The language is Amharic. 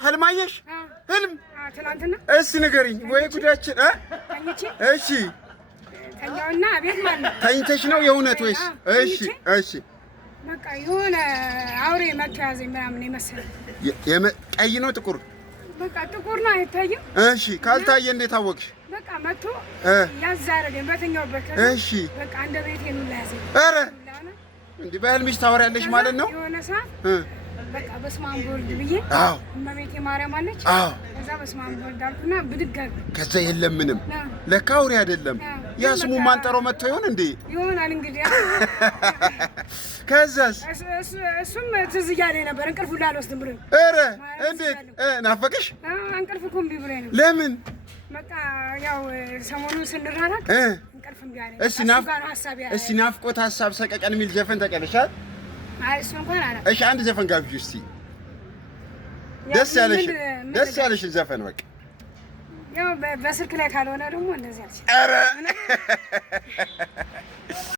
ህልማየሽ ህልም ትናንትና እስኪ ንገሪኝ። ወይ ጉዳችን ተኝቼ እሺ ተኛውና ቤት ማለት ነው። ተኝተሽ ነው የእውነት ወይስ? እሺ እሺ በቃ የሆነ አውሬ መጥቶ ያዘኝ ምናምን የመሰለኝ። ቀይ ነው ጥቁር? በቃ ጥቁር ነው አይታይም። እሺ ካልታየ እንዴት አወቅሽ? በቃ መጥቶ ያዝ አደረገኝ በተኛውበት። እሺ በቃ እንደ ቤቴ ነው ያዘኝ። ኧረ እንዴ በህልምሽ ታወሪያለሽ ማለት ነው? የሆነ ሰዓት በቃ በስመ አብ ወልድ ብዬ እመቤቴ ማርያም አለች። ከዛ በስመ አብ ወልድ አልኩና ብድግ አልኩ። ከዛ የለም ምንም ለካ አውሬ አይደለም። ያ ስሙ ማንጠራው መጥቶ ይሆን እንዴ? ይሆናል እንግዲህ። ከዛስ እሱም ትዝ እያለኝ ነበር። እንቅልፍ ሁላ አልወስድም ብሎኝ። ኧረ እንዴት ናፈቀሽ? እንቅልፍ እኮ እምቢ ብሎኝ ነው። ለምን? በቃ ያው ሰሞኑን ስንራራቅ እንቅልፍ እምቢ አለኝ። እስኪ ናፍቆት ሀሳብ ሰቀቀን የሚል ዘፈን ተቀለሻል? አይ እሱ እንኳን አላ። እሺ አንድ ዘፈን ጋብዥ እስኪ። ደስ ያለሽን ዘፈን በቃ። ያው በስልክ ላይ ካልሆነ ደግሞ እንደዚህ አልሽ። ኧረ